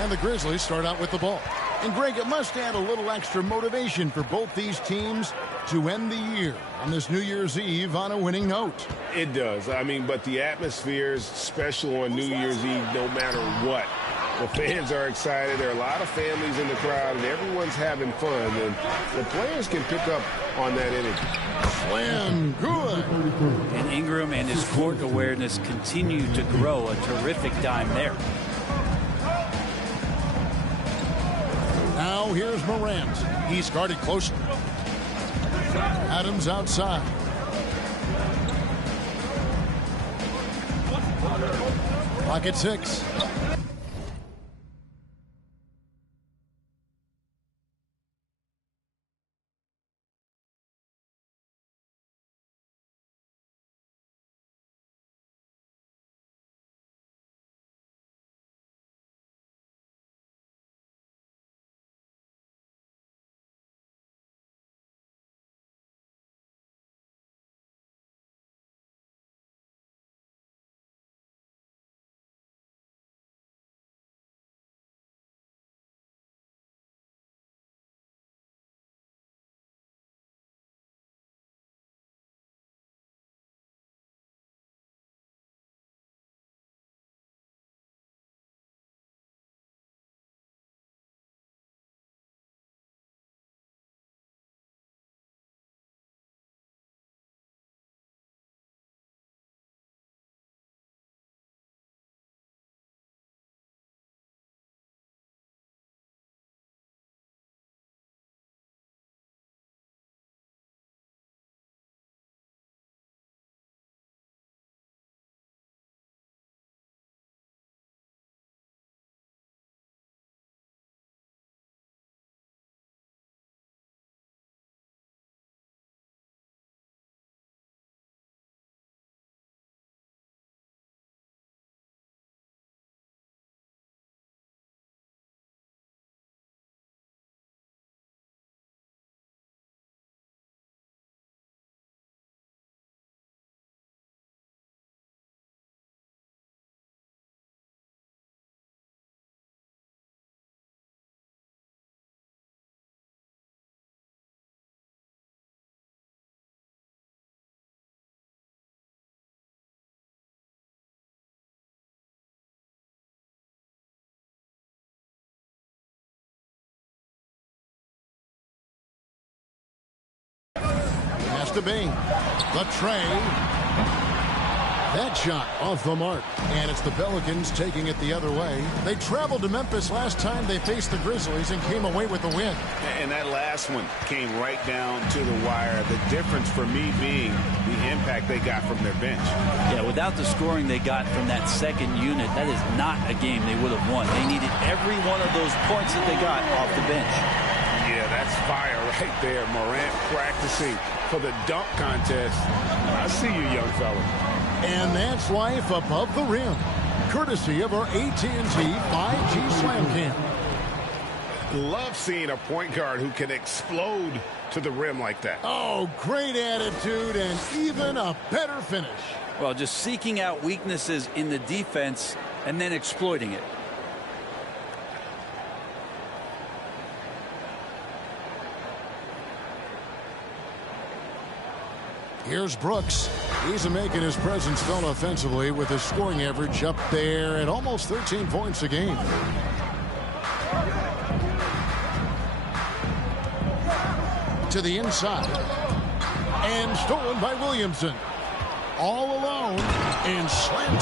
And the Grizzlies start out with the ball. And Greg, it must add a little extra motivation for both these teams to end the year on this New Year's Eve on a winning note. It does. I mean, but the atmosphere is special on New Year's Eve no matter what. The fans are excited. There are a lot of families in the crowd, and everyone's having fun. And the players can pick up on that energy. Slam, good. And Ingram and his court awareness continue to grow. A terrific dime there. Now here's Morant. He's guarded closely. Adams outside. Clock at 6. Has to be. The tray. That shot off the mark. And it's the Pelicans taking it the other way. They traveled to Memphis last time they faced the Grizzlies and came away with the win. And that last one came right down to the wire. The difference for me being the impact they got from their bench. Yeah, without the scoring they got from that second unit, that is not a game they would have won. They needed every one of those points that they got off the bench. Yeah, that's fire right there. Morant practicing for the dunk contest. I see you, young fella. And that's life above the rim, courtesy of our AT&T 5G Slam Cam. Love seeing a point guard who can explode to the rim like that. Oh, great attitude and even a better finish. Well, just seeking out weaknesses in the defense and then exploiting it. Here's Brooks. He's making his presence felt offensively with his scoring average up there at almost 13 points a game. To the inside. And stolen by Williamson. All alone and slam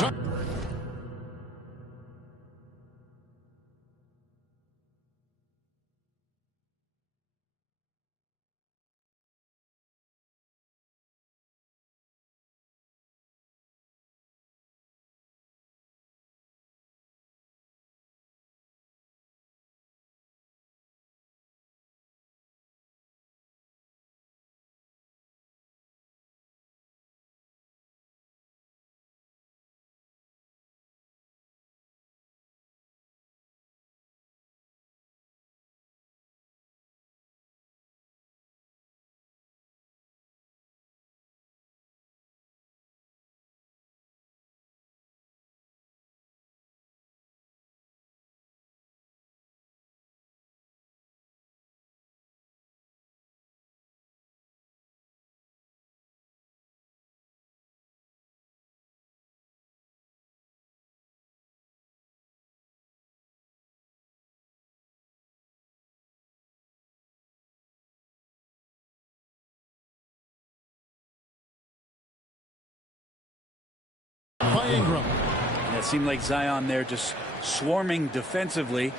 Ingram. And it seemed like Zion there just swarming defensively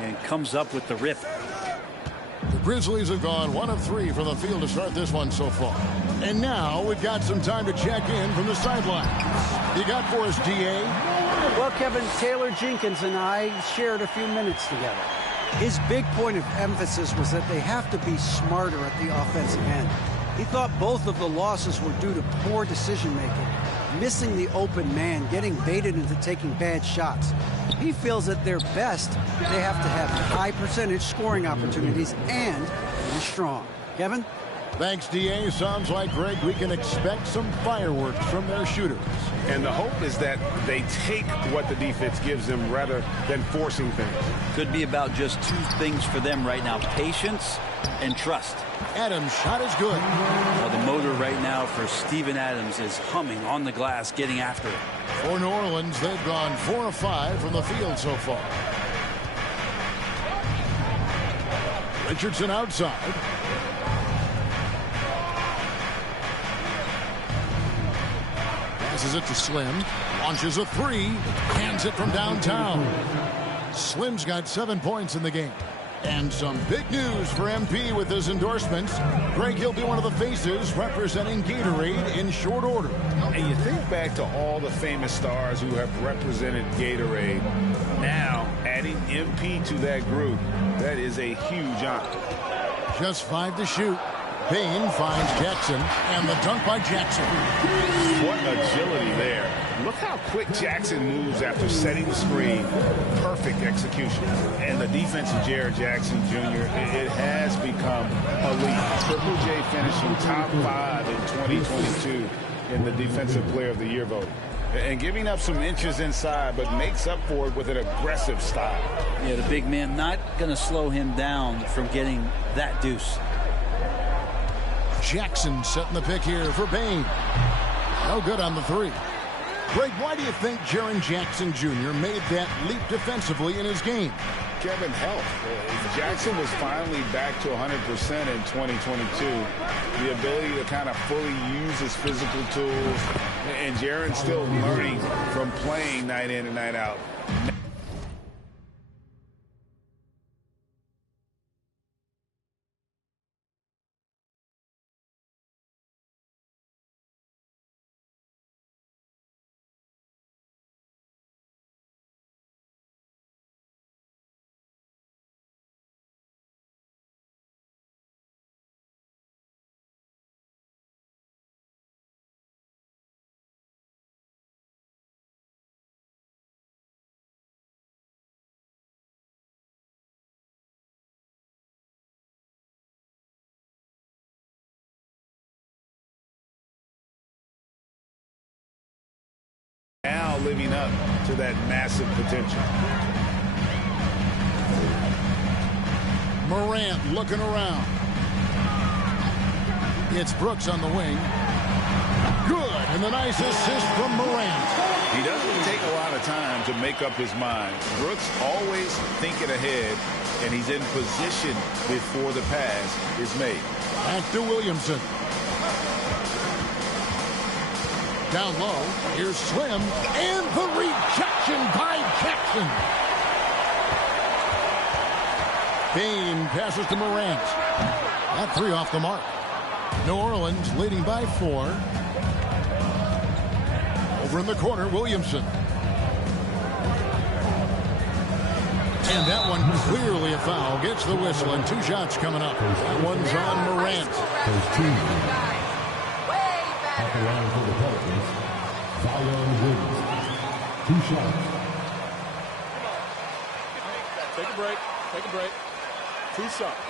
and comes up with the rip. The Grizzlies have gone 1 of 3 from the field to start this one so far. And now we've got some time to check in from the sideline. You got for us, D.A.? Well, Kevin, Taylor Jenkins and I shared a few minutes together. His big point of emphasis was that they have to be smarter at the offensive end. He thought both of the losses were due to poor decision-making, missing the open man, getting baited into taking bad shots. He feels at their best, they have to have high-percentage scoring opportunities and be strong. Kevin? Thanks, D.A. Sounds like, Greg, we can expect some fireworks from their shooters. And the hope is that they take what the defense gives them rather than forcing things. Could be about just 2 things for them right now: patience and trust. Adams' shot is good. Well, the motor right now for Steven Adams is humming on the glass, getting after it. For New Orleans, they've gone 4 of 5 from the field so far. Richardson outside. Passes it to Slim. Launches a 3. Hands it from downtown. Slim's got 7 points in the game. And some big news for MP with his endorsements. Greg, he'll be one of the faces representing Gatorade in short order. And you think back to all the famous stars who have represented Gatorade. Now, adding MP to that group, that is a huge honor. Just 5 to shoot. Payne finds Jackson, and the dunk by Jackson. What agility there. Look how quick Jackson moves after setting the screen. Perfect execution. And the defense of Jared Jackson Jr., it has become elite. Triple J finishing top 5 in 2022 in the Defensive Player of the Year vote. And giving up some inches inside, but makes up for it with an aggressive style. Yeah, the big man not going to slow him down from getting that deuce. Jackson setting the pick here for Payne. No good on the 3. Greg, why do you think Jaren Jackson Jr. made that leap defensively in his game? Kevin, health. Jackson was finally back to 100% in 2022. The ability to kind of fully use his physical tools. And Jaren's still learning from playing night in and night out. Now living up to that massive potential. Morant looking around. It's Brooks on the wing. Good, and the nice assist from Morant. He doesn't take a lot of time to make up his mind. Brooks always thinking ahead, and he's in position before the pass is made. Back to Williamson. Down low, here's Slim, and the rejection by Jackson. Payne passes to Morant. That 3 off the mark. New Orleans leading by 4. Over in the corner, Williamson. And that one clearly a foul. Gets the whistle, and 2 shots coming up. That one's on Morant. At the line for the Pelicans, Zion Williamson. 2 shots. Take a break. Take a break. 2 shots.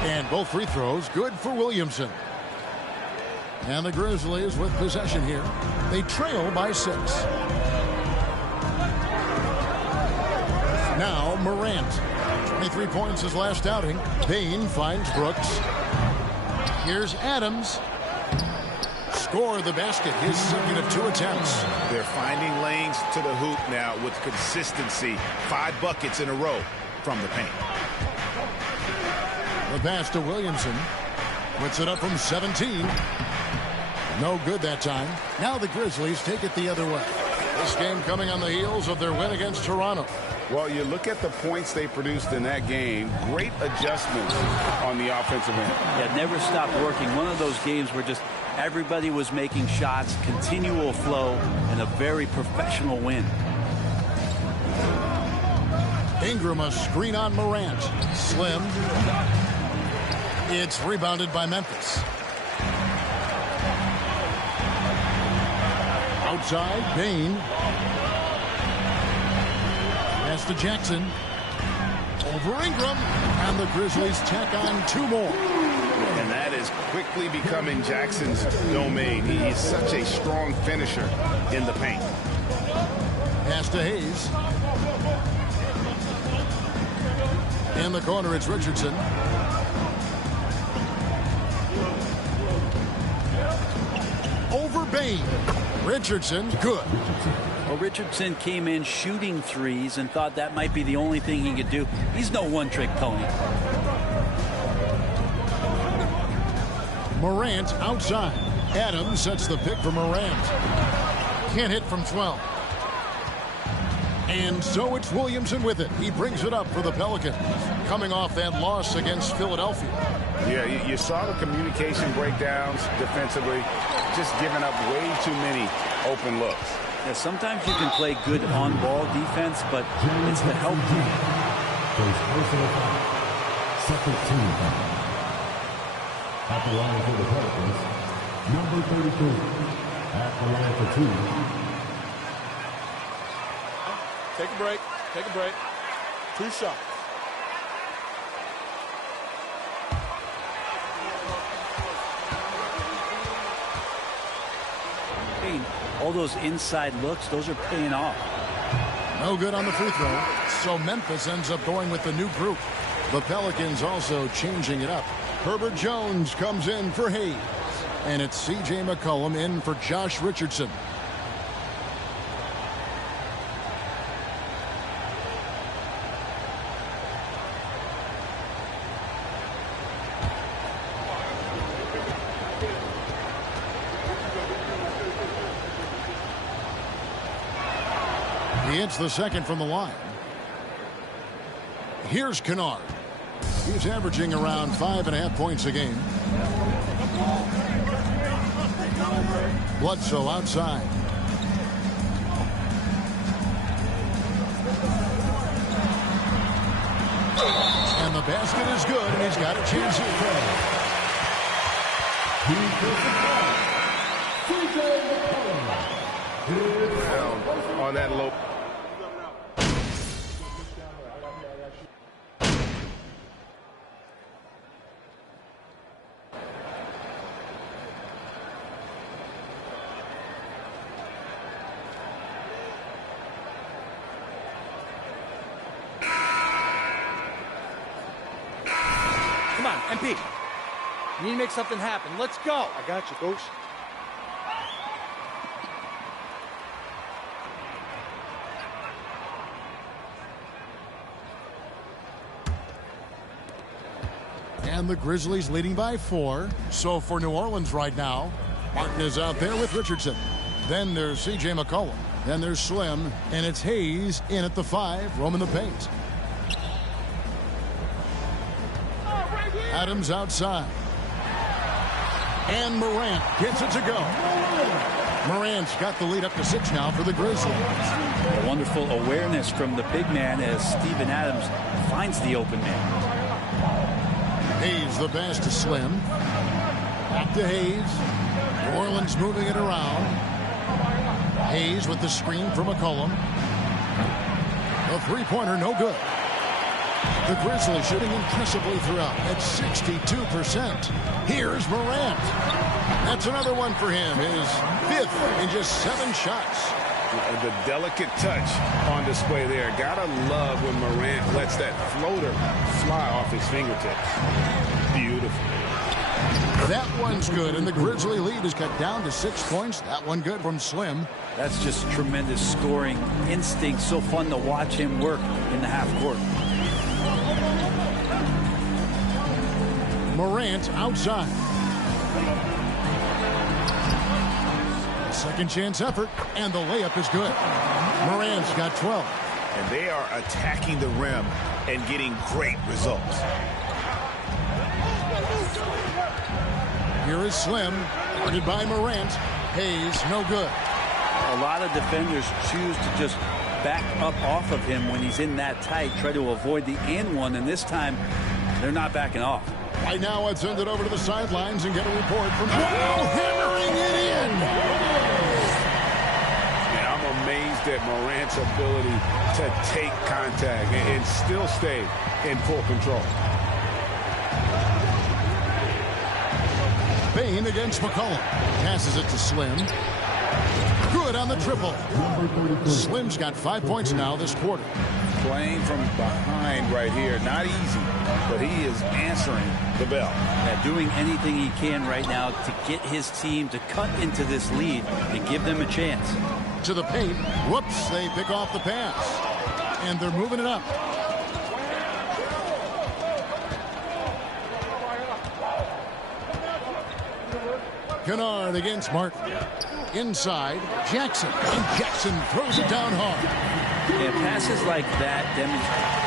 And both free throws good for Williamson. And the Grizzlies with possession here. They trail by 6. Now Morant. 23 points his last outing. Payne finds Brooks. Here's Adams. Score the basket, his second of 2 attempts. They're finding lanes to the hoop now with consistency. 5 buckets in a row from the paint. The pass to Williamson. Puts it up from 17. No good that time. Now the Grizzlies take it the other way. This game coming on the heels of their win against Toronto. Well, you look at the points they produced in that game. Great adjustments on the offensive end. Yeah, never stopped working. One of those games where just everybody was making shots, continual flow, and a very professional win. Ingram a screen on Morant. Slim. It's rebounded by Memphis. Outside, Payne. Pass to Jackson. Over Ingram. And the Grizzlies tack on 2 more. And that is quickly becoming Jackson's domain. He is such a strong finisher in the paint. Pass to Hayes. In the corner, it's Richardson. Over Payne. Richardson, good. Well, Richardson came in shooting threes and thought that might be the only thing he could do. He's no one-trick pony. Morant outside. Adams sets the pick for Morant. Can't hit from 12. And so it's Williamson with it. He brings it up for the Pelicans, coming off that loss against Philadelphia. Yeah, you saw the communication breakdowns defensively, just giving up way too many open looks. Yeah, sometimes you can play good on-ball defense, but it's the help team. Second team. At the line for the Pelicans, number 32. At the line for 2. Take a break. Take a break. 2 shots. All those inside looks, those are paying off. No good on the free throw. So Memphis ends up going with the new group. The Pelicans also changing it up. Herbert Jones comes in for Hayes. And it's C.J. McCollum in for Josh Richardson. He hits the second from the line. Here's Kennard. He's averaging around 5.5 points a game. Bledsoe outside. And the basket is good, and he's got a chance here. On that low. Come on, MP. You need to make something happen. Let's go. I got you, coach. And the Grizzlies leading by 4. So for New Orleans right now, Martin is out there with Richardson. Then there's C.J. McCollum. Then there's Slim. And it's Hayes in at the 5, roaming the paint. Adams outside. And Morant gets it to go. Morant's got the lead up to 6 now for the Grizzlies. A wonderful awareness from the big man as Steven Adams finds the open man. Hayes the pass to Slim. Back to Hayes. New Orleans moving it around. Hayes with the screen for McCollum. The three-pointer no good. The Grizzlies shooting impressively throughout at 62%. Here's Morant. That's another one for him. His 5th in just 7 shots. The delicate touch on display there. Gotta love when Morant lets that floater fly off his fingertips. Beautiful. That one's good, and the Grizzly lead is cut down to 6 points. That one good from Slim. That's just tremendous scoring instinct. So fun to watch him work in the half court. Morant outside. A second chance effort, and the layup is good. Morant's got 12. And they are attacking the rim and getting great results. Here is Slim, guarded by Morant. Hayes, no good. A lot of defenders choose to just back up off of him when he's in that tight, try to avoid the and one, and this time they're not backing off. Right now, I'd send it over to the sidelines and get a report from hammering it in. Yeah, I'm amazed at Morant's ability to take contact and still stay in full control. Bane against McCollum. Passes it to Slim. Good on the triple. Slim's got 5 points now this quarter. Playing from behind right here. Not easy, but he is answering the bell. Yeah, doing anything he can right now to get his team to cut into this lead and give them a chance. To the paint. Whoops, they pick off the pass. And they're moving it up. Kennard against Martin. Inside, Jackson. And Jackson throws it down hard. Yeah, passes like that demonstrate.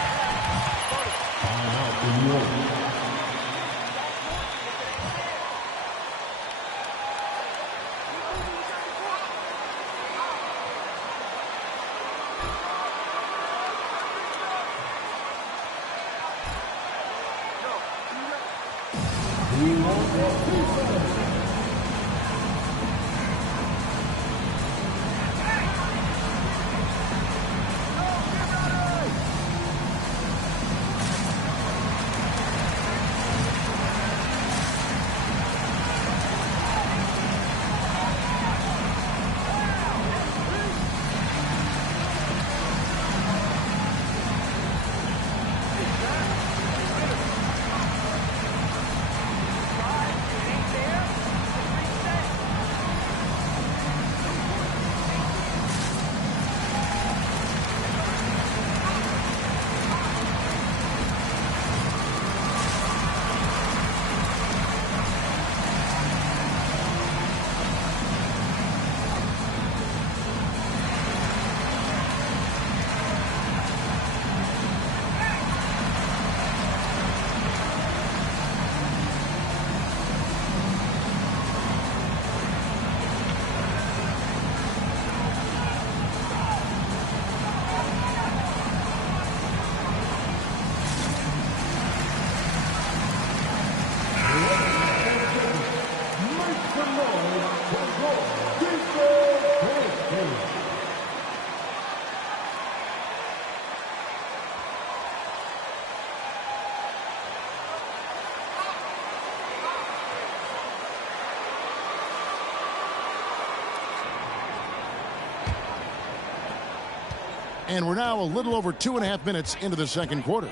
And we're now a little over 2.5 minutes into the second quarter.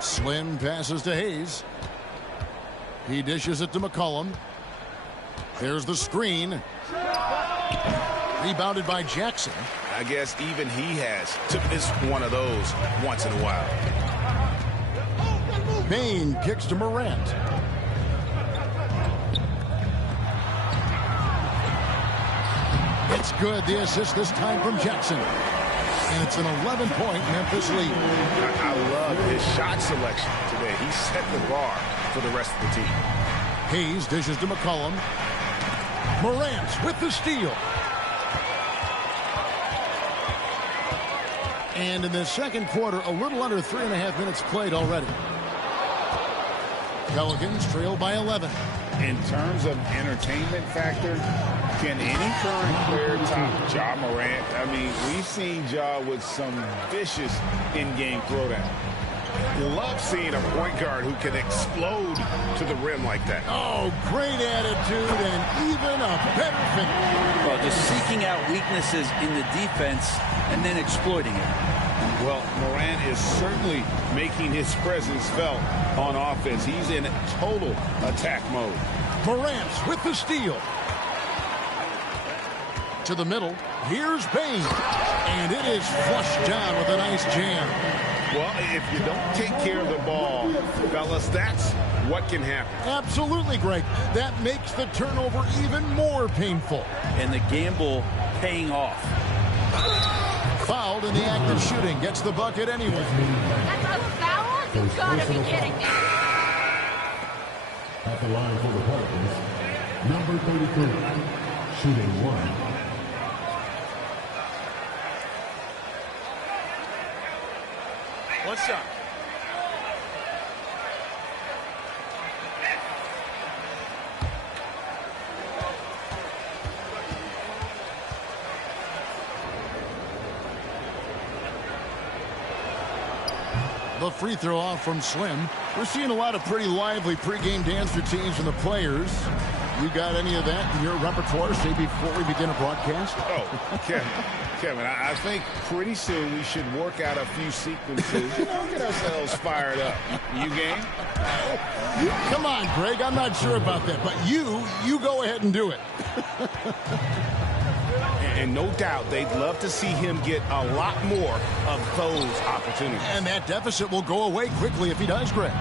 Slim passes to Hayes. He dishes it to McCollum. There's the screen. Rebounded by Jackson. I guess even he has to miss one of those once in a while. Bane kicks to Morant. It's good. The assist this time from Jackson. And it's an 11-point Memphis lead. I love his shot selection today. He set the bar for the rest of the team. Hayes dishes to McCollum. Morant with the steal. And in the second quarter, a little under 3.5 minutes played already. Pelicans trail by 11. In terms of entertainment factor, can any current player top Ja Morant? I mean, we've seen Ja with some vicious in-game throwdown. Love seeing a point guard who can explode to the rim like that. Oh, great attitude and even a better finish. Well, just seeking out weaknesses in the defense and then exploiting it. Well, Morant is certainly making his presence felt on offense. He's in total attack mode. Morant with the steal. To the middle. Here's Bane. And it is flushed down with a nice jam. Well, if you don't take care of the ball, fellas, that's what can happen. Absolutely, Greg. That makes the turnover even more painful. And the gamble paying off. Fouled in the act of shooting. Gets the bucket anyway. That's a foul? You gotta be kidding me. At the line for the Pelicans, number 33, shooting 1. What's up? The free throw off from Slim. We're seeing a lot of pretty lively pregame dance routines from the players. You got any of that in your repertoire, say, before we begin a broadcast? Oh, Kevin, I think pretty soon we should work out a few sequences, get ourselves fired up. You game? Come on, Greg. I'm not sure about that, but you go ahead and do it. And no doubt they'd love to see him get a lot more of those opportunities. And that deficit will go away quickly if he does, Greg.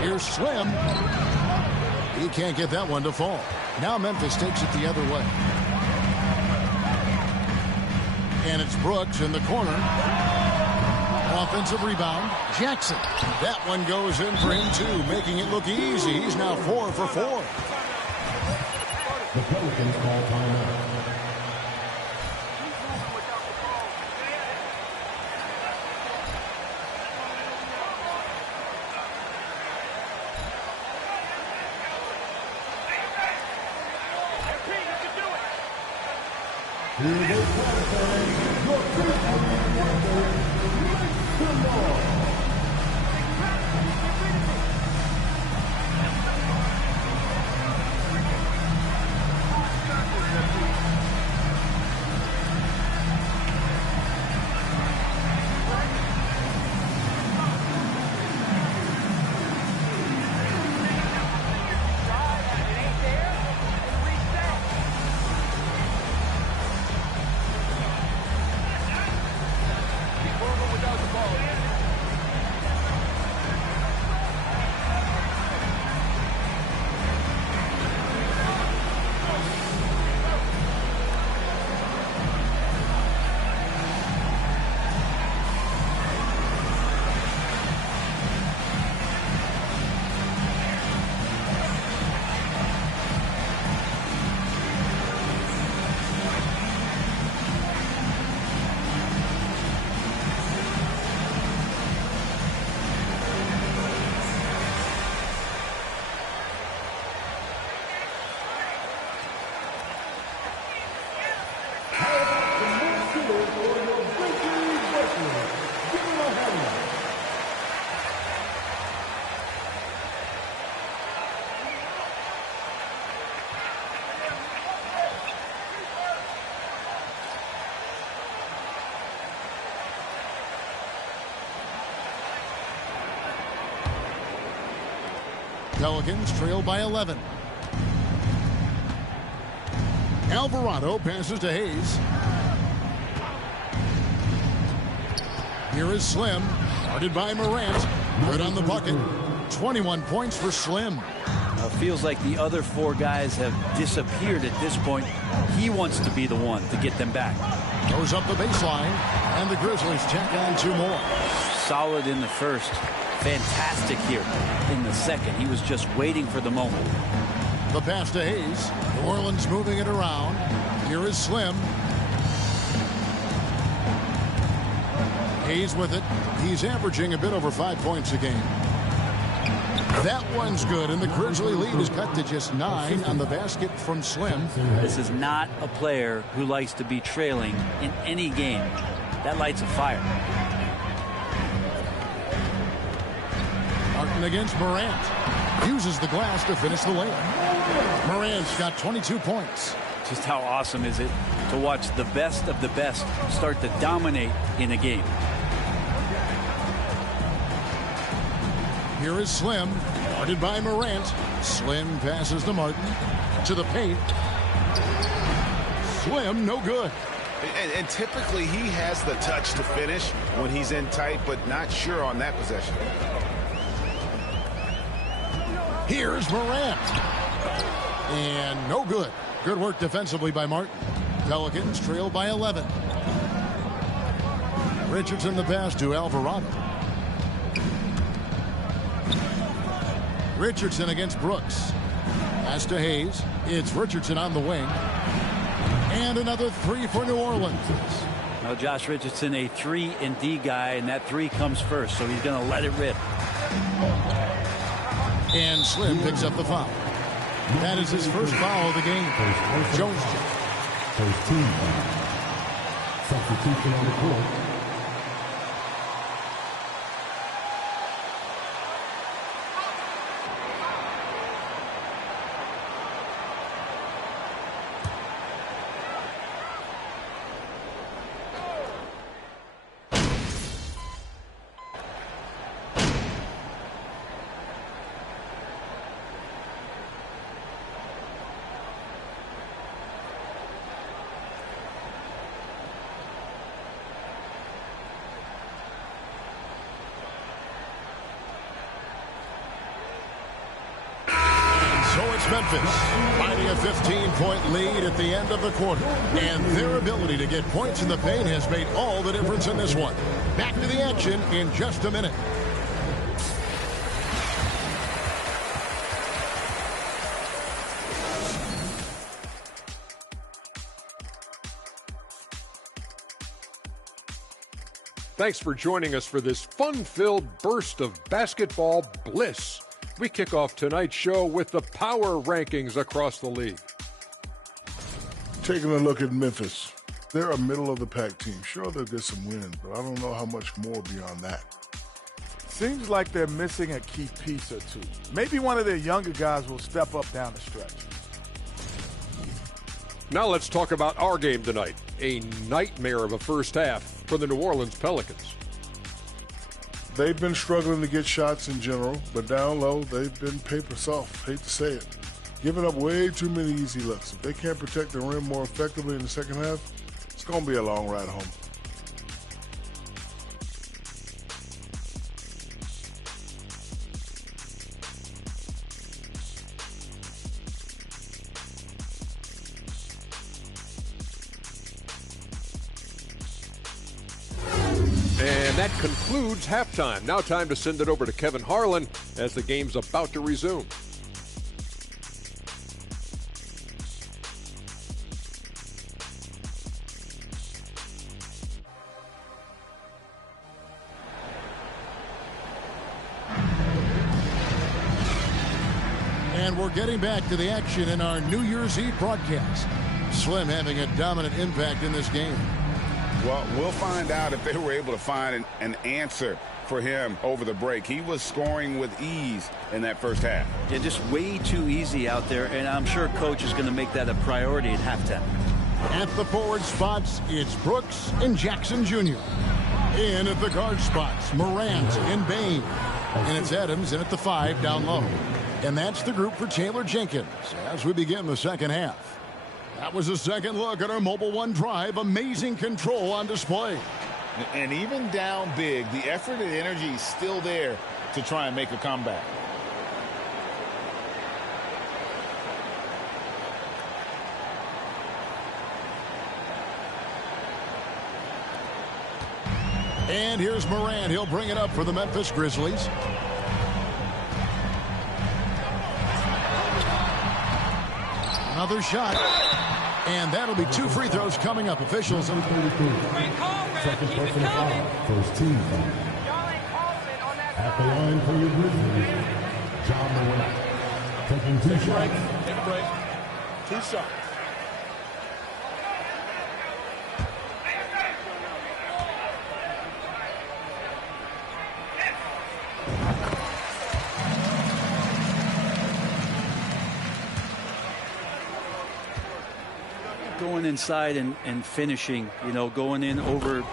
Here's Slim. He can't get that one to fall. Now Memphis takes it the other way. And it's Brooks in the corner. Offensive rebound. Jackson. That one goes in for him, too, making it look easy. He's now 4 for 4. The Pelicans call timeout. Here they come, your pregame record, make some noise. Pelicans trail by 11. Alvarado passes to Hayes. Here is Slim, guarded by Morant. Good on the bucket. 21 points for Slim. Feels like the other 4 guys have disappeared at this point. He wants to be the one to get them back. Goes up the baseline, and the Grizzlies tack on 2 more. Solid in the first. Fantastic here in the second. He was just waiting for the moment. The pass to Hayes. New Orleans moving it around. Here is Slim. Hayes with it. He's averaging a bit over 5 points a game. That one's good, and the Grizzly lead is cut to just 9 on the basket from Slim. This is not a player who likes to be trailing in any game. That lights a fire. Martin against Morant. Uses the glass to finish the layup. Morant's got 22 points. Just how awesome is it to watch the best of the best start to dominate in a game. Here is Slim, guarded by Morant. Slim passes to Martin. To the paint. Slim, no good. And typically he has the touch to finish when he's in tight, but not sure on that possession. Here's Morant. And no good. Good work defensively by Martin. Pelicans trail by 11. Richardson the pass to Alvarado. Richardson against Brooks. Pass to Hayes. It's Richardson on the wing. And another three for New Orleans. Now Josh Richardson, a 3-and-D guy, and that three comes first, so he's going to let it rip. And Slim picks up the foul. That is his first foul of the game. Jones. First team foul. Substitution on the court. Memphis finding a 15-point lead at the end of the quarter. And their ability to get points in the paint has made all the difference in this one. Back to the action in just a minute. Thanks for joining us for this fun-filled burst of basketball bliss. We kick off tonight's show with the power rankings across the league. Taking a look at Memphis. They're a middle-of-the-pack team. Sure, they'll get some wins, but I don't know how much more beyond that. Seems like they're missing a key piece or two. Maybe one of their younger guys will step up down the stretch. Now let's talk about our game tonight. A nightmare of a first half for the New Orleans Pelicans. They've been struggling to get shots in general, but down low, they've been paper soft. Hate to say it. Giving up way too many easy looks. If they can't protect the rim more effectively in the second half, it's going to be a long ride home. And that concludes halftime. Now time to send it over to Kevin Harlan as the game's about to resume. And we're getting back to the action in our New Year's Eve broadcast. Slim having a dominant impact in this game. Well, we'll find out if they were able to find an answer for him over the break. He was scoring with ease in that first half. Yeah, just way too easy out there, and I'm sure Coach is going to make that a priority at halftime. At the forward spots, it's Brooks and Jackson Jr. In at the guard spots, Morant and Bane. And it's Adams in at the 5 down low. And that's the group for Taylor Jenkins as we begin the second half. That was a second look at our Mobile One drive. Amazing control on display. And even down big, the effort and energy is still there to try and make a comeback. And here's Morant. He'll bring it up for the Memphis Grizzlies. Another shot. And that'll be 2 free throws coming up. Officials. Second personal foul. First team foul. At the line for your Grizzlies, John Morant. Taking 2 shots. Take a break. 2 shots. inside and finishing, going in over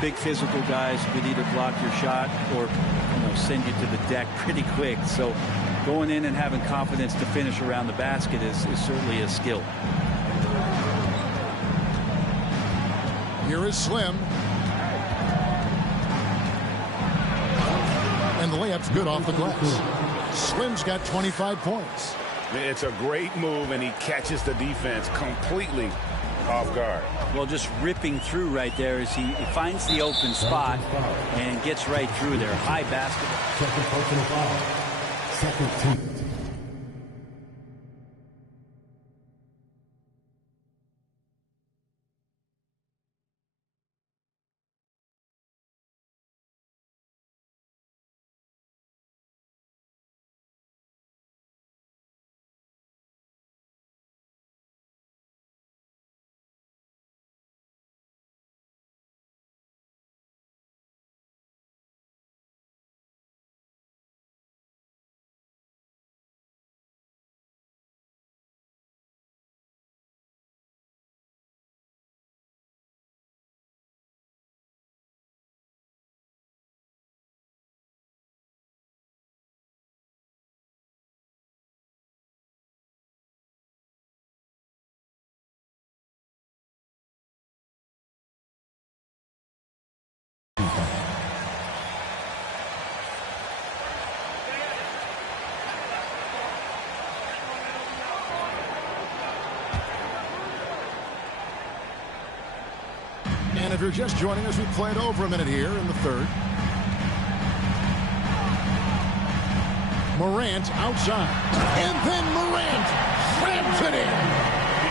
big physical guys could either block your shot or send you to the deck pretty quick. So going in and having confidence to finish around the basket is certainly a skill. Here is Slim. And the layup's good off the glass. Slim's got 25 points. It's a great move, and he catches the defense completely off guard. Well, just ripping through right there as he finds the open spot and gets right through there. High basket. Second personal foul. Second team. And if you're just joining us, we played over a minute here in the third. Morant outside. And then Morant slams it in.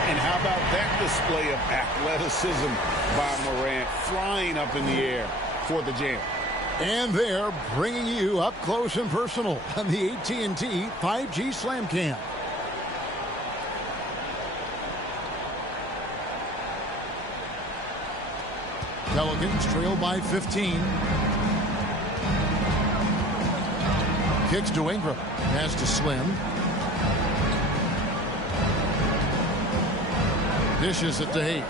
And how about that display of athleticism by Morant, flying up in the air for the jam. And they're bringing you up close and personal on the AT&T 5G Slam Cam. Pelicans trail by 15. Kicks to Ingram. Pass to Slim. Dishes it to Hayes.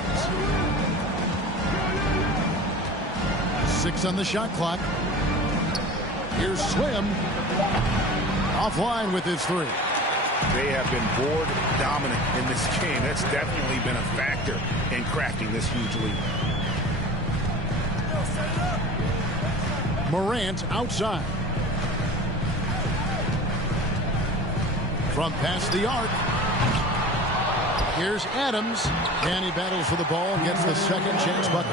6 on the shot clock. Here's Slim. Offline with his 3. They have been board dominant in this game. That's definitely been a factor in crafting this huge lead. Morant outside. From past the arc. Here's Adams. And he battles for the ball and gets the second chance bucket.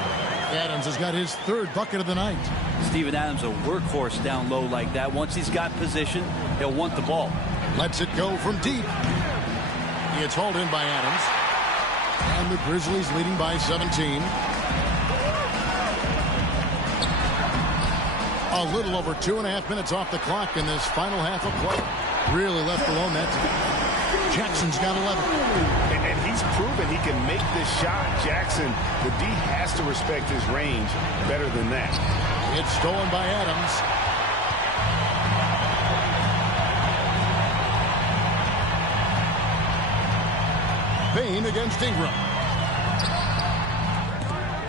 Adams has got his 3rd bucket of the night. Steven Adams, a workhorse down low like that. Once he's got position, he'll want the ball. Lets it go from deep. It's hauled in by Adams. And the Grizzlies leading by 17. A little over 2.5 minutes off the clock in this final half of play. Really left alone that time. Jackson's got 11. And he's proven he can make this shot. Jackson, the D has to respect his range better than that. It's stolen by Adams. Payne against Ingram.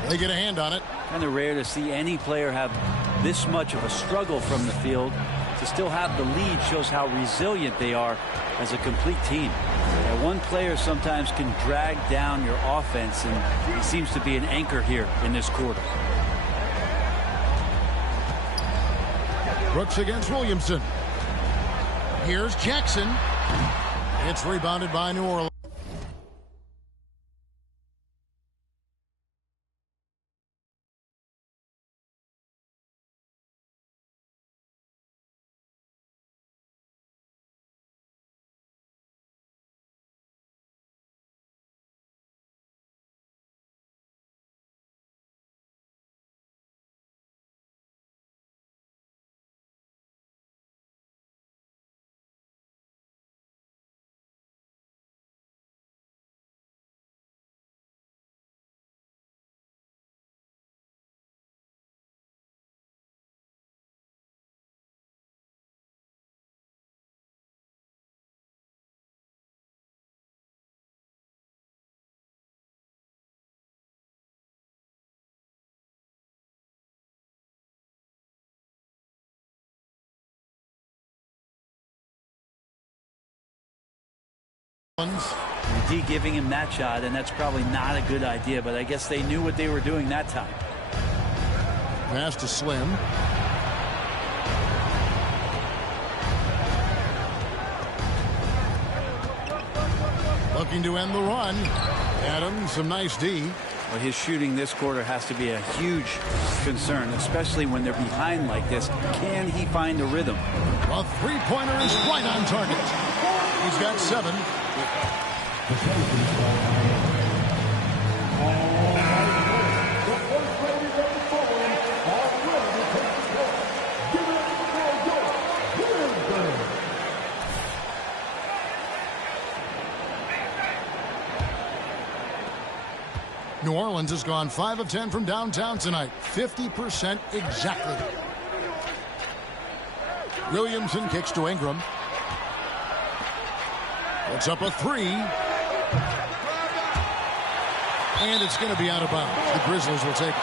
They get a hand on it. Kind of rare to see any player have this much of a struggle from the field. To still have the lead shows how resilient they are as a complete team. And one player sometimes can drag down your offense, and he seems to be an anchor here in this quarter. Brooks against Williamson. Here's Jackson. It's rebounded by New Orleans. D giving him that shot, and that's probably not a good idea, but I guess they knew what they were doing that time. Pass to Slim. Looking to end the run. Adams, some nice D. Well, his shooting this quarter has to be a huge concern, especially when they're behind like this. Can he find a rhythm? A three-pointer is right on target. He's got 7. New Orleans has gone 5 of 10 from downtown tonight. 50% exactly. Williamson kicks to Ingram. Puts up a 3. And it's going to be out of bounds. The Grizzlies will take it.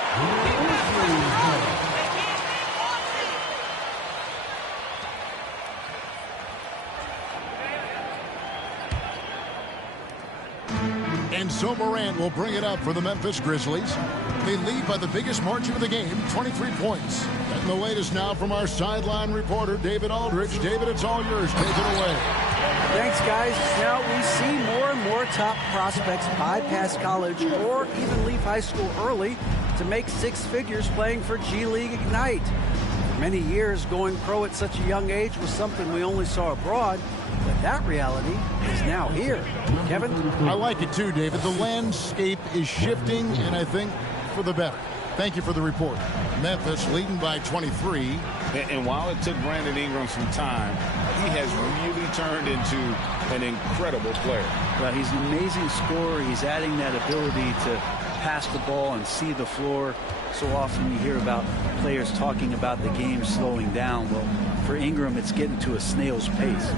And so Morant will bring it up for the Memphis Grizzlies. They lead by the biggest margin of the game, 23 points. And the latest now from our sideline reporter, David Aldridge. David, it's all yours. Take it away. Thanks, guys. Now we see more and more top prospects bypass college or even leave high school early to make 6 figures playing for G League Ignite. For many years, going pro at such a young age was something we only saw abroad. But that reality is now here. Kevin? I like it too, David. The landscape is shifting, and I think for the better. Thank you for the report. Memphis leading by 23. And while it took Brandon Ingram some time, he has really turned into an incredible player. Well, he's an amazing scorer. He's adding that ability to pass the ball and see the floor. So often you hear about players talking about the game slowing down. Well, for Ingram, it's getting to a snail's pace.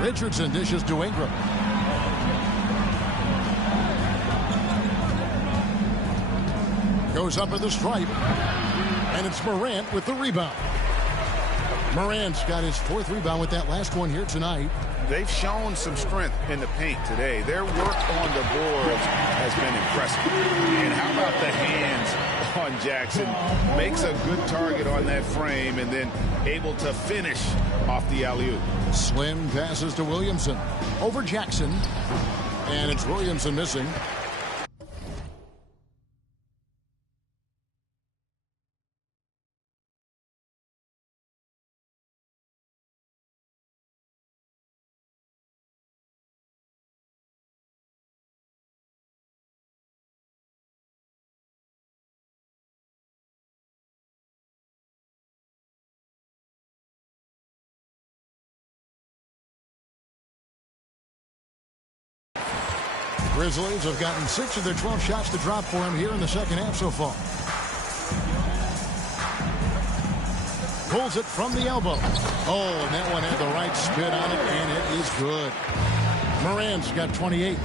Richardson dishes to Ingram. Goes up at the stripe. And it's Morant with the rebound. Morant's got his 4th rebound with that last one here tonight. They've shown some strength in the paint today. Their work on the boards has been impressive. And how about the hands on Jackson? Makes a good target on that frame and then able to finish off the alley-oop. Slim passes to Williamson. Over Jackson. And it's Williamson missing. Grizzlies have gotten 6 of their 12 shots to drop for him here in the second half so far. Pulls it from the elbow. Oh, and that one had the right spin on it, and it is good. Morant's got 28.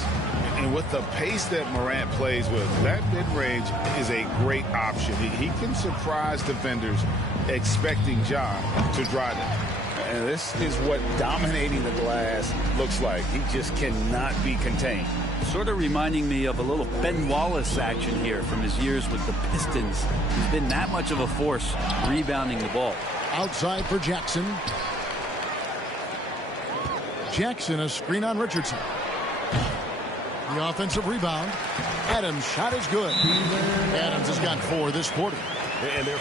And with the pace that Morant plays with, that mid-range is a great option. He can surprise defenders expecting Ja to drive it. And this is what dominating the glass looks like. He just cannot be contained. Sort of reminding me of a little Ben Wallace action here from his years with the Pistons. He's been that much of a force rebounding the ball. Outside for Jackson. Jackson, a screen on Richardson. The offensive rebound. Adams' shot is good. Adams has got 4 this quarter. And they're...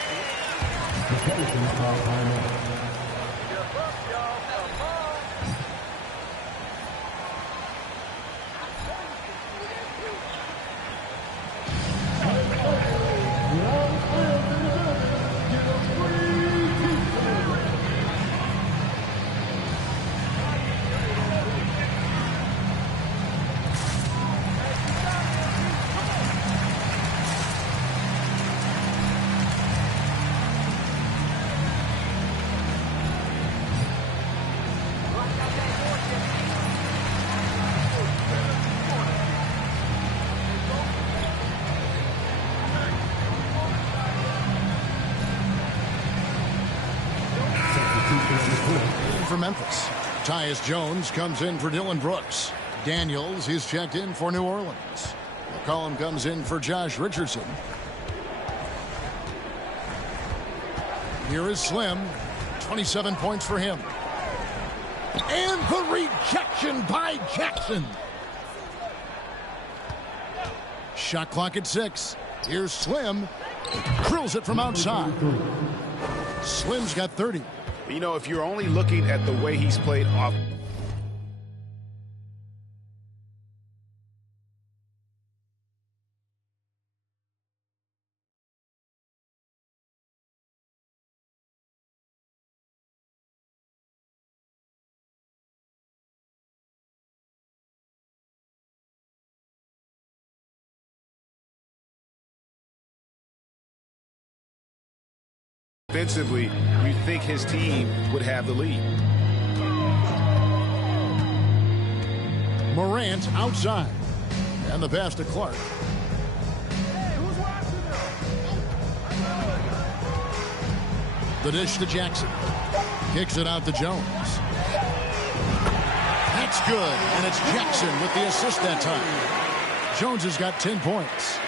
For Memphis, Tyus Jones comes in for Dylan Brooks. Daniels, he's checked in for New Orleans. McCollum comes in for Josh Richardson. Here is Slim. 27 points for him. And the rejection by Jackson. Shot clock at 6. Here's Slim. Drills it from outside. Slim's got 30. You know, if you're only looking at the way he's played off. Offensively, you think his team would have the lead. Morant outside. And the pass to Clark. The dish to Jackson. Kicks it out to Jones. That's good. And it's Jackson with the assist that time. Jones has got 10 points.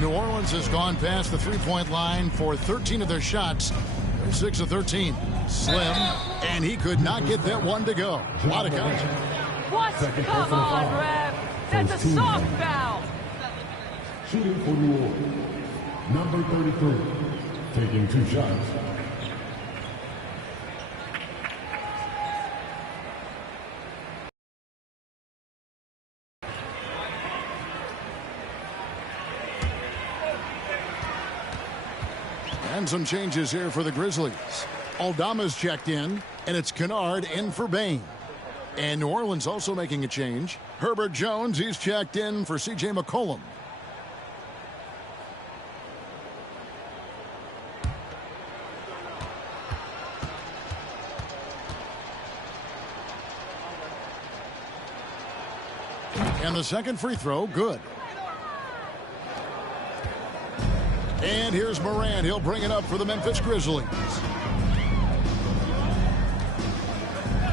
New Orleans has gone past the three-point line for 13 of their shots. They're 6 of 13. Slim, and he could not get that one to go. A lot of contact. What? Come on, Rev. That's a soft foul. Shooting for New Orleans, number 33, taking 2 shots. And some changes here for the Grizzlies. Aldama's checked in, and it's Kennard in for Bane. And New Orleans also making a change. Herbert Jones, he's checked in for C.J. McCollum. And the second free throw, good. And here's Morant. He'll bring it up for the Memphis Grizzlies.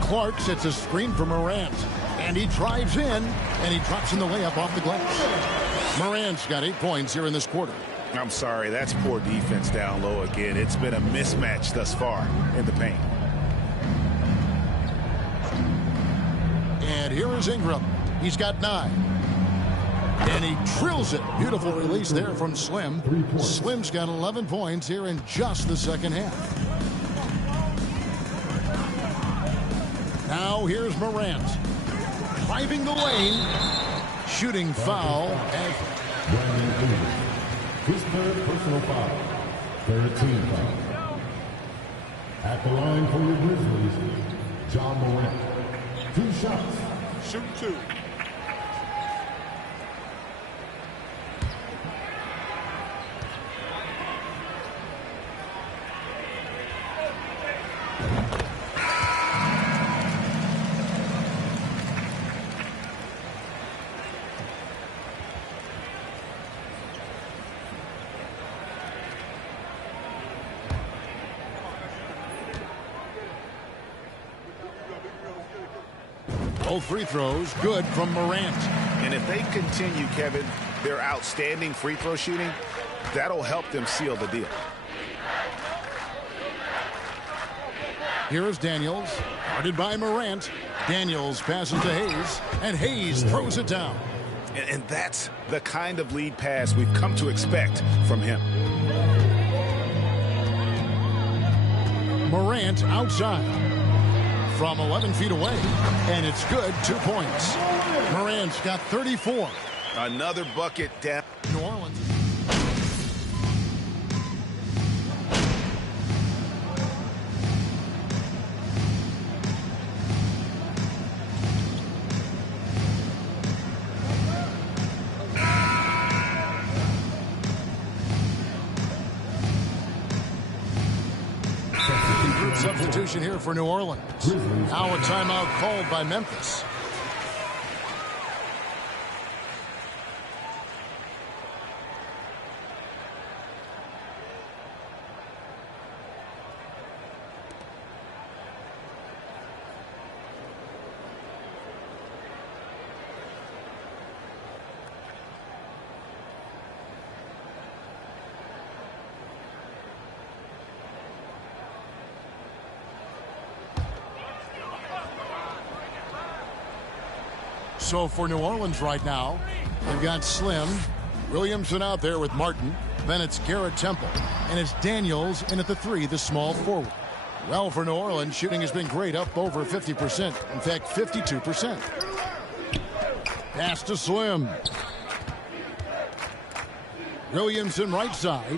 Clark sets a screen for Morant. And he drives in, and he drops in the layup off the glass. Morant's got 8 points here in this quarter. I'm sorry, that's poor defense down low again. It's been a mismatch thus far in the paint. And here is Ingram. He's got 9. And he drills it. Beautiful release there from Slim. Slim's got 11 points here in just the second half. Now here's Morant. Driving the lane. Shooting foul. Brandon Ingram, his third personal foul. 13 foul. At the line for the Grizzlies, John Morant. 2 shots. Shoot 2. Both free throws good from Morant. And if they continue, Kevin, their outstanding free throw shooting, that'll help them seal the deal. Here is Daniels, guarded by Morant. Daniels passes to Hayes, and Hayes throws it down. And that's the kind of lead pass we've come to expect from him. Morant outside from 11 feet away, and it's good. 2 points. Morant's got 34. Another bucket down. New Orleans. Substitution here for New Orleans. Now a timeout called by Memphis. So for New Orleans right now, they've got Slim, Williamson out there with Martin. Then it's Garrett Temple. And it's Daniels in at the 3, the small forward. Well, for New Orleans, shooting has been great, up over 50%. In fact, 52%. Pass to Slim. Williamson right side.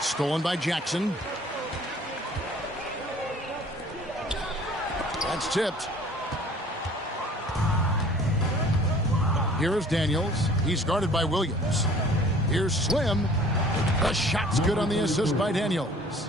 Stolen by Jackson. That's tipped. Here is Daniels. He's guarded by Williams. Here's Slim. The shot's good on the assist by Daniels.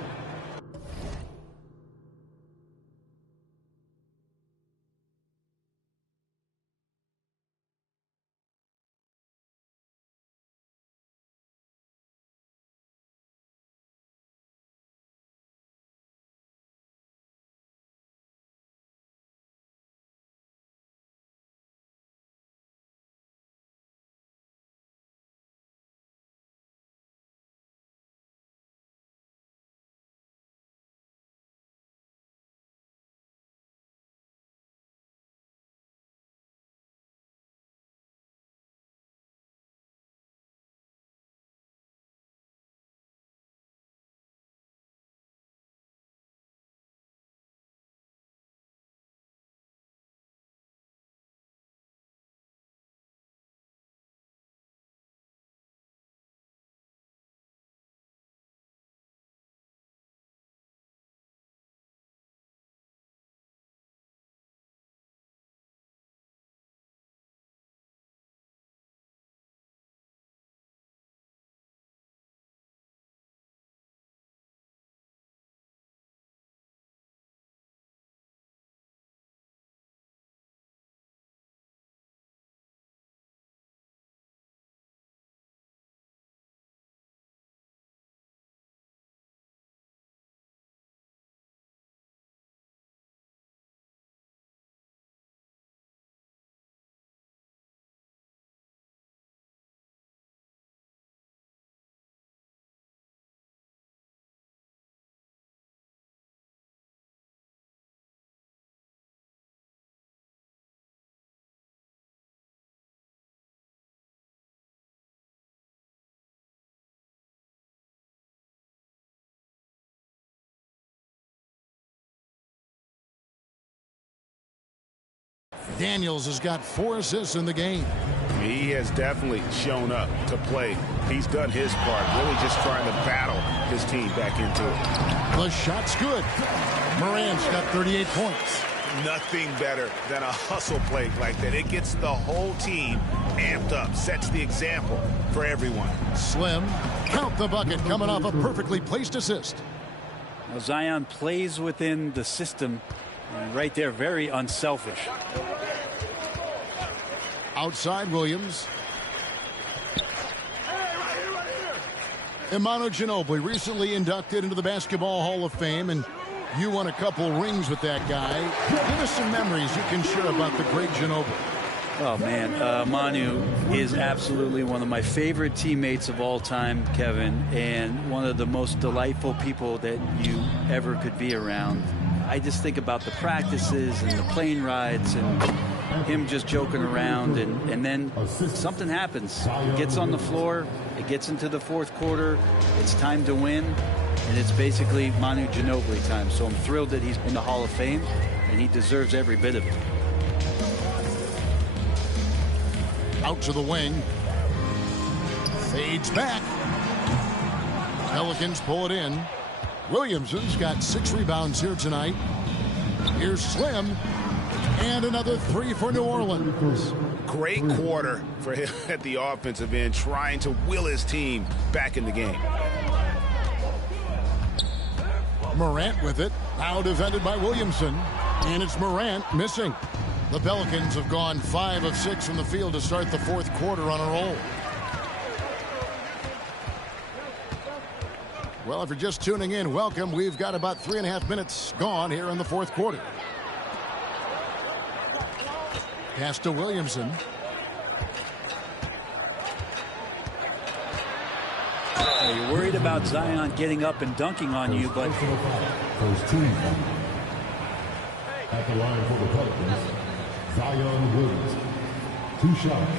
Daniels has got 4 assists in the game. He has definitely shown up to play. He's done his part, really just trying to battle his team back into it. The shot's good. Morant's got 38 points. Nothing better than a hustle play like that. It gets the whole team amped up, sets the example for everyone. Slim, count the bucket, coming off a perfectly placed assist. Now Zion plays within the system, and right there, very unselfish. Outside Williams. Imanu Ginobili, recently inducted into the Basketball Hall of Fame, and you won a couple rings with that guy. Give us some memories you can share about the great Ginobili. Oh, man. Manu is absolutely one of my favorite teammates of all time, Kevin, and one of the most delightful people that you ever could be around. I just think about the practices and the plane rides and him just joking around, and then something happens. He gets on the floor, it gets into the fourth quarter, it's time to win, and it's basically Manu Ginobili time. So I'm thrilled that he's in the Hall of Fame, and he deserves every bit of it. Out to the wing. Fades back. Pelicans pull it in. Williamson's got 6 rebounds here tonight. Here's Slim. And another 3 for New Orleans. Great quarter for him at the offensive end, trying to will his team back in the game. Morant with it. Now defended by Williamson. And it's Morant missing. The Pelicans have gone 5 of 6 from the field to start the fourth quarter on a roll. Well, if you're just tuning in, welcome. We've got about 3.5 minutes gone here in the fourth quarter. Pass to Williamson. You're worried about Zion getting up and dunking on you, but First team. At the line for the Pelicans, Zion Williamson. 2 shots.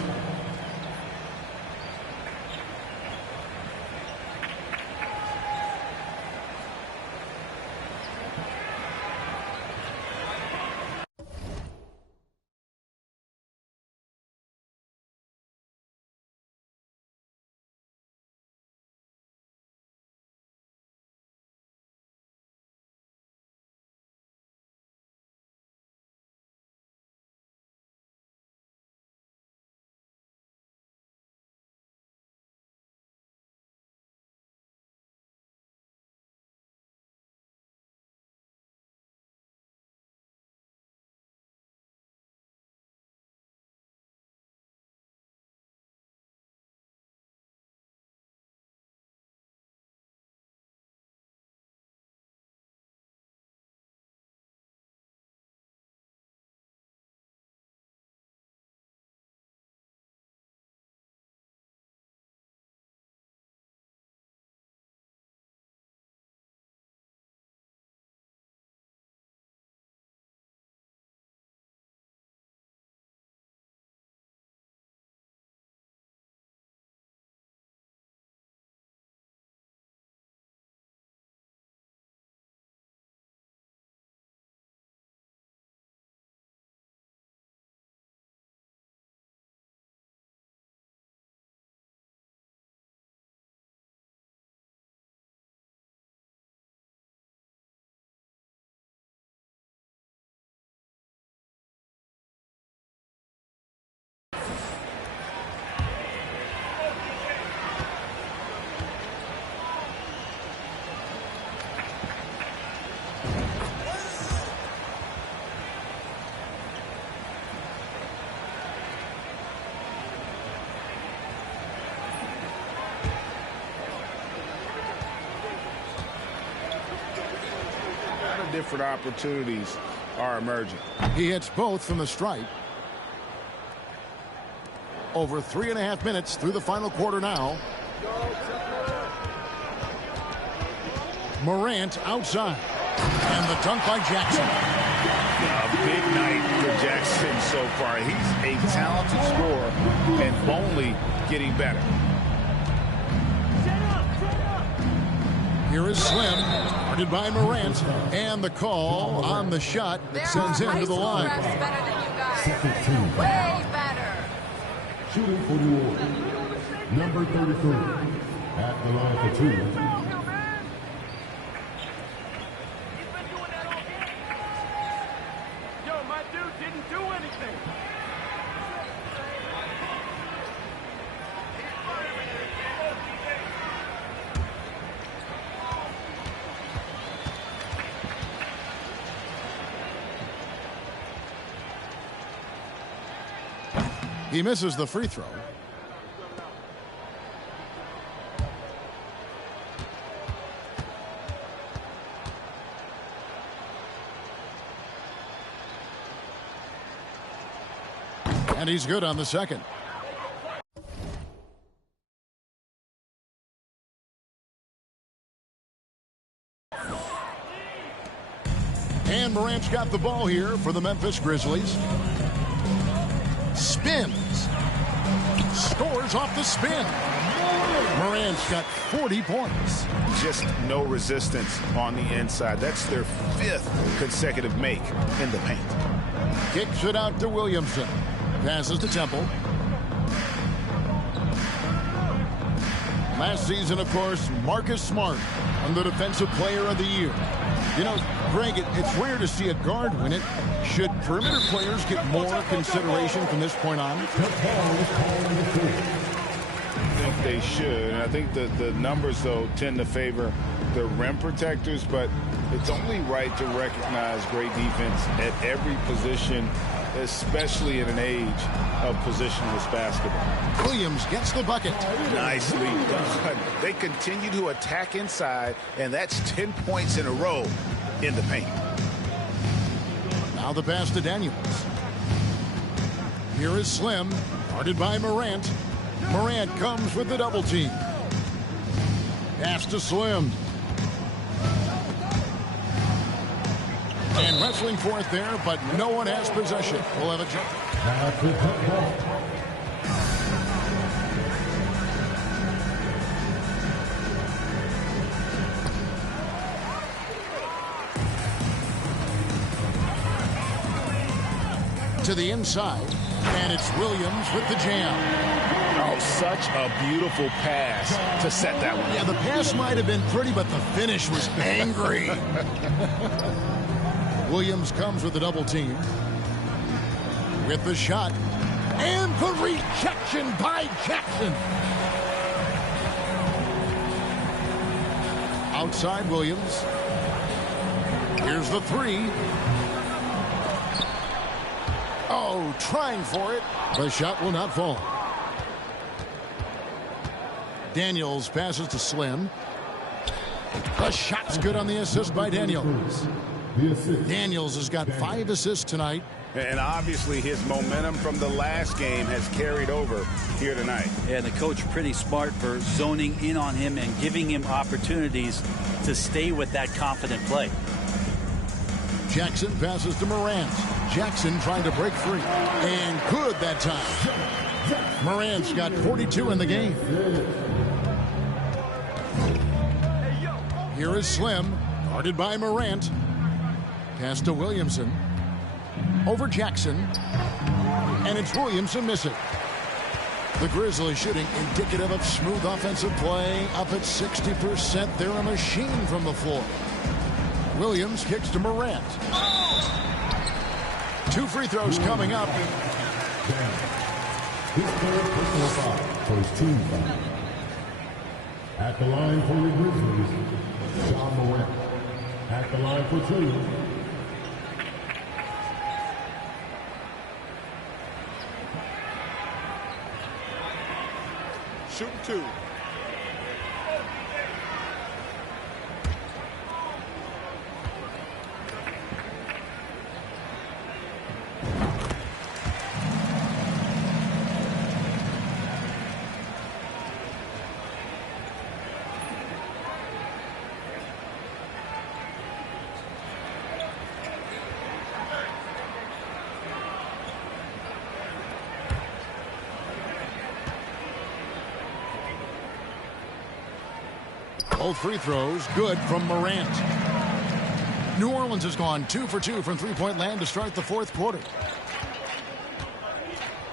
Different opportunities are emerging. He hits both from the stripe. Over 3.5 minutes through the final quarter now. Morant outside. And the dunk by Jackson. A big night for Jackson so far. He's a talented scorer and only getting better. Here is Slim, guarded by Morant, and the call on the shot that sends him to the line. Way better. Shooting for New Orleans, number 33, at the line for 2. He misses the free throw. And he's good on the second. And Morant's got the ball here for the Memphis Grizzlies. Spins. Scores off the spin. Morant's got 40 points. Just no resistance on the inside. That's their 5th consecutive make in the paint. Kicks it out to Williamson. Passes to Temple. Last season, of course, Marcus Smart won the Defensive Player of the Year. You know, Greg, it's rare to see a guard win it. Should perimeter players get more consideration from this point on? I think they should. And I think the numbers, though, tend to favor the rim protectors, but it's only right to recognize great defense at every position, especially in an age of positionless basketball. Williams gets the bucket. Nicely done. They continue to attack inside, and that's 10 points in a row in the paint. Now the pass to Daniels. Here is Slim, guarded by Morant. Morant comes with the double team. Pass to Slim. And wrestling for it there, but no one has possession. We'll have a jump. To the inside, and it's Williams with the jam. Oh, such a beautiful pass to set that one. Yeah, the pass might have been pretty, but the finish was angry. Williams comes with a double team. With the shot. And the rejection by Jackson. Outside Williams. Here's the three. Oh, trying for it. The shot will not fall. Daniels passes to Slim. The shot's good on the assist by Daniels. Daniels has got 5 assists tonight. And obviously his momentum from the last game has carried over here tonight. Yeah, the coach pretty smart for zoning in on him and giving him opportunities to stay with that confident play. Jackson passes to Morant. Jackson trying to break free. And good that time. Morant's got 42 in the game. Here is Slim, guarded by Morant. Pass to Williamson. Over Jackson. And it's Williamson missing. The Grizzlies shooting indicative of smooth offensive play. Up at 60%. They're a machine from the floor. Williams kicks to Morant. 2 free throws coming up. His third personal foul, first team foul. At the line for the Grizzlies, John Morant. At the line for 2. Shooting 2. Both free throws good from Morant. New Orleans has gone 2 for 2 from three-point land to start the 4th quarter.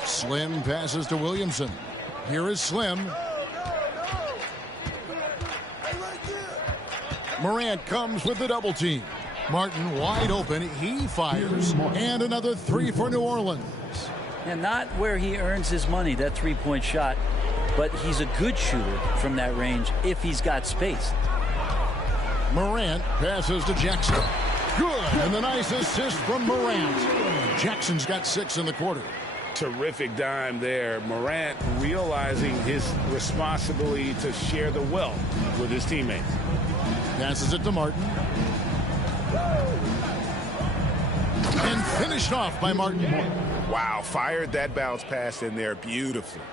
Slim passes to Williamson. Here is Slim. Morant comes with the double team. Martin wide open. He fires. And another 3 for New Orleans. And not where he earns his money, that three-point shot. But he's a good shooter from that range if he's got space. Morant passes to Jackson. Good. And the nice assist from Morant. Jackson's got 6 in the quarter. Terrific dime there. Morant realizing his responsibility to share the wealth with his teammates. Passes it to Martin. And finished off by Martin. Wow, fired that bounce pass in there beautifully.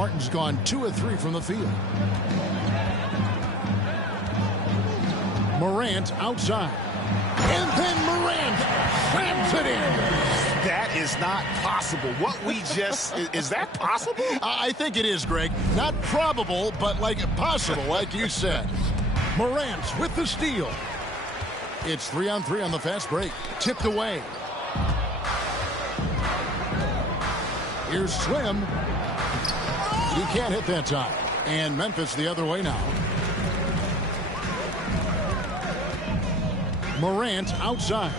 Martin's gone 2 of 3 from the field. Morant outside. And then Morant slams it in. That is not possible. What we just... is that possible? I think it is, Greg. Not probable, but like possible, like you said. Morant with the steal. It's 3-on-3 on the fast break. Tipped away. Here's Slim. He can't hit that time. And Memphis the other way now. Morant outside.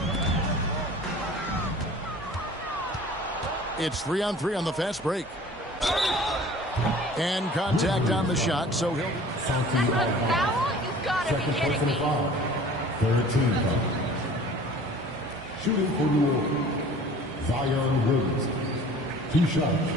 It's 3-on-3 on the fast break. And contact on the shot, so he'll... That's a foul? You gotta be kidding me. Third team foul. Shooting for New Orleans, Zion Williamson. 2 shots.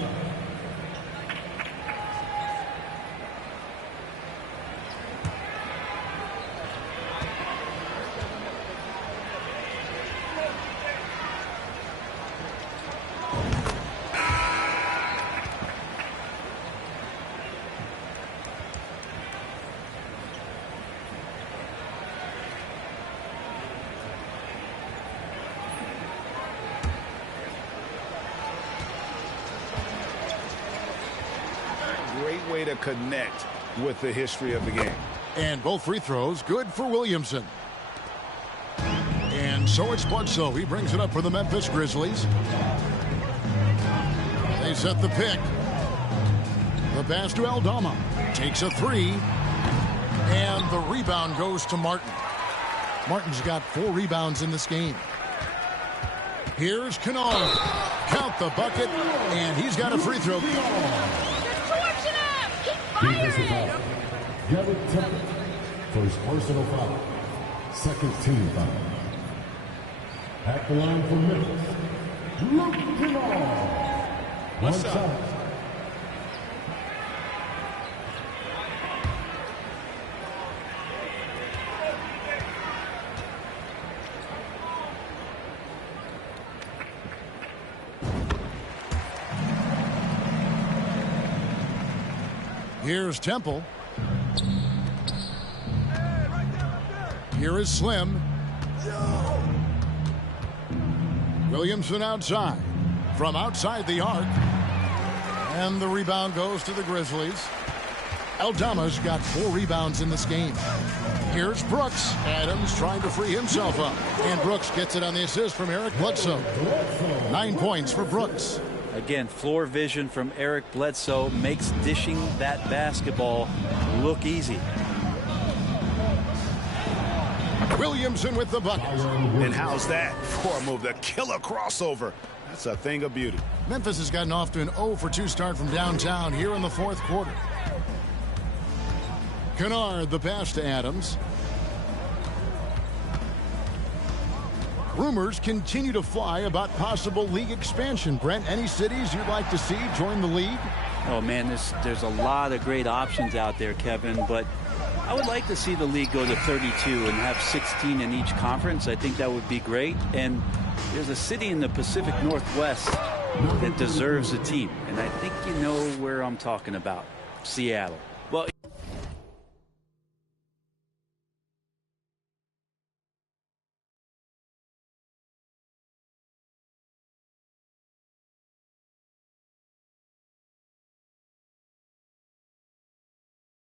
Great way to connect with the history of the game. And both free throws good for Williamson. And so it's Bledsoe. He brings it up for the Memphis Grizzlies. They set the pick. The pass to Aldama. Takes a 3. And the rebound goes to Martin. Martin's got 4 rebounds in this game. Here's Kennard. Count the bucket. And he's got a free throw. Firing! Garrett Temple, first personal foul, second team foul. At the line for Memphis, Luke Kennard. One shot. Here's Temple. Here is Slim. Williamson outside. From outside the arc. And the rebound goes to the Grizzlies. Aldama's got 4 rebounds in this game. Here's Brooks. Adams trying to free himself up. And Brooks gets it on the assist from Eric Bledsoe. 9 points for Brooks. Again, floor vision from Eric Bledsoe makes dishing that basketball look easy. Williamson with the bucket. And how's that for a move? The killer crossover. That's a thing of beauty. Memphis has gotten off to an 0 for 2 start from downtown here in the 4th quarter. Kennard, the pass to Adams. Rumors continue to fly about possible league expansion. Brent, any cities you'd like to see join the league? Oh, man, there's a lot of great options out there, Kevin, but I would like to see the league go to 32 and have 16 in each conference. I think that would be great. And there's a city in the Pacific Northwest that deserves a team, and I think you know where I'm talking about. Seattle. Well,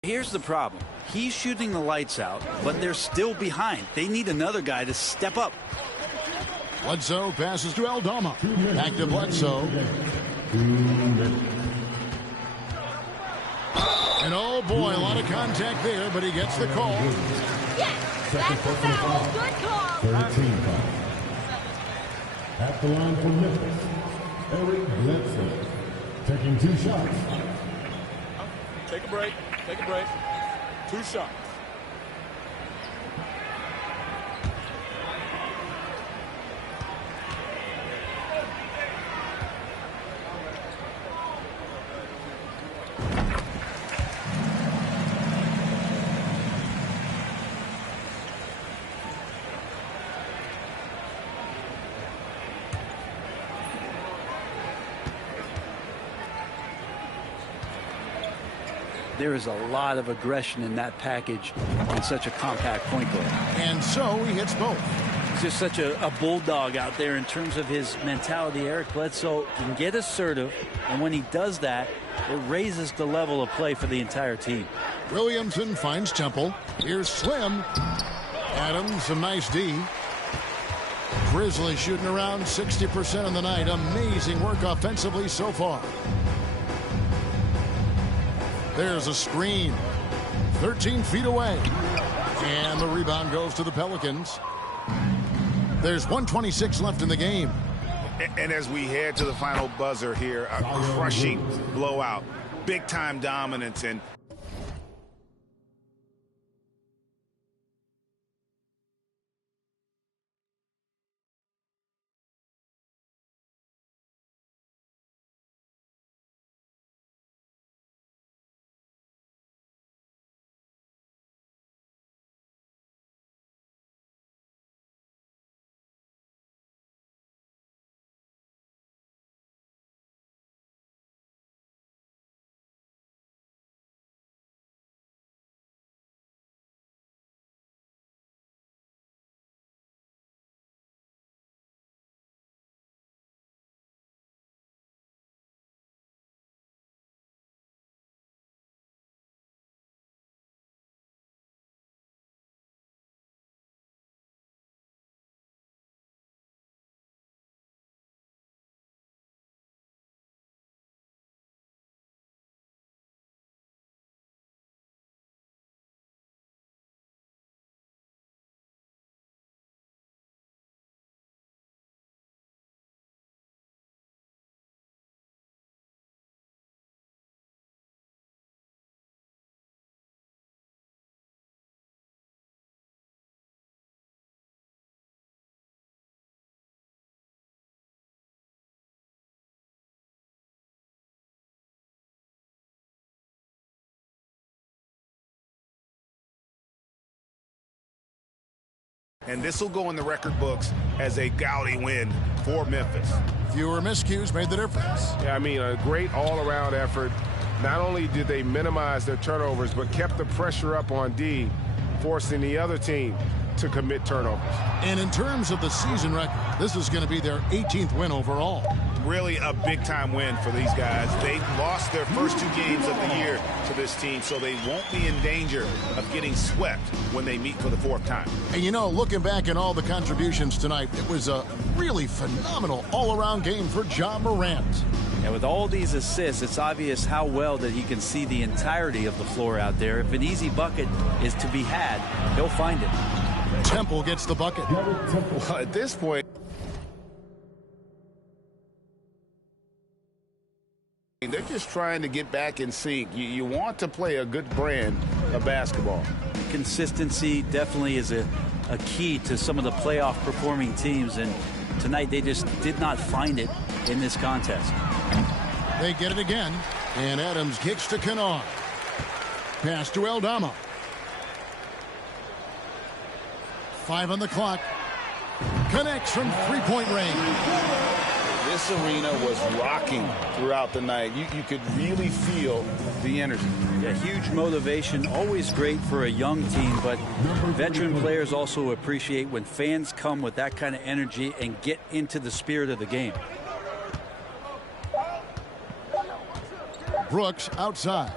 here's the problem. He's shooting the lights out, but they're still behind. They need another guy to step up. Bledsoe passes to Aldama. Back to Bledsoe. And oh boy, a lot of contact there, but he gets the call. Yes, that's a foul. Good call. 13 foul. At the line for Memphis, Eric Bledsoe, taking 2 shots. Take a break. Take a break. 2 shots. There is a lot of aggression in that package in such a compact point guard. And so he hits both. He's just such a bulldog out there in terms of his mentality. Eric Bledsoe can get assertive, and when he does that, it raises the level of play for the entire team. Williamson finds Temple. Here's Slim. Adams, some nice D. Grizzlies shooting around 60% of the night. Amazing work offensively so far. There's a screen. 13 feet away. And the rebound goes to the Pelicans. There's 1:26 left in the game. And as we head to the final buzzer here, a crushing blowout. Big-time dominance. And this will go in the record books as a gaudy win for Memphis. Fewer miscues made the difference. Yeah, I mean, a great all-around effort. Not only did they minimize their turnovers, but kept the pressure up on D, forcing the other team to commit turnovers. And in terms of the season record, this is going to be their 18th win overall. Really a big-time win for these guys. They lost their first 2 games of the year to this team, so they won't be in danger of getting swept when they meet for the 4th time. And you know, looking back at all the contributions tonight, it was a really phenomenal all-around game for Ja Morant. And with all these assists, it's obvious how well that he can see the entirety of the floor out there. If an easy bucket is to be had, he'll find it. Temple gets the bucket. Well, at this point, they're just trying to get back in sync. You want to play a good brand of basketball. Consistency definitely is a key to some of the playoff performing teams, and tonight they just did not find it in this contest. They get it again, and Adams kicks to Kennard. Pass to Aldama. 5 on the clock. Connects from three-point range. This arena was rocking throughout the night. You could really feel the energy. Yeah, huge motivation, always great for a young team, but veteran players also appreciate when fans come with that kind of energy and get into the spirit of the game. Brooks outside.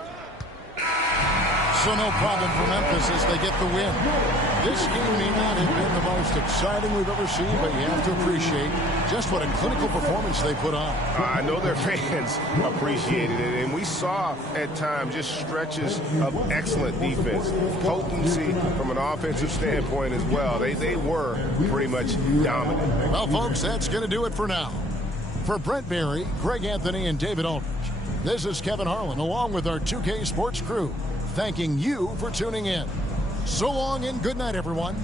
So no problem for Memphis as they get the win. This game may not have been the most exciting we've ever seen, but you have to appreciate just what a clinical performance they put on. I know their fans appreciated it, and we saw at times just stretches of excellent defense. Potency from an offensive standpoint as well. They were pretty much dominant. Well, folks, that's going to do it for now. For Brent Barry, Greg Anthony, and David Aldridge, this is Kevin Harlan along with our 2K Sports crew, thanking you for tuning in. So long and good night, everyone.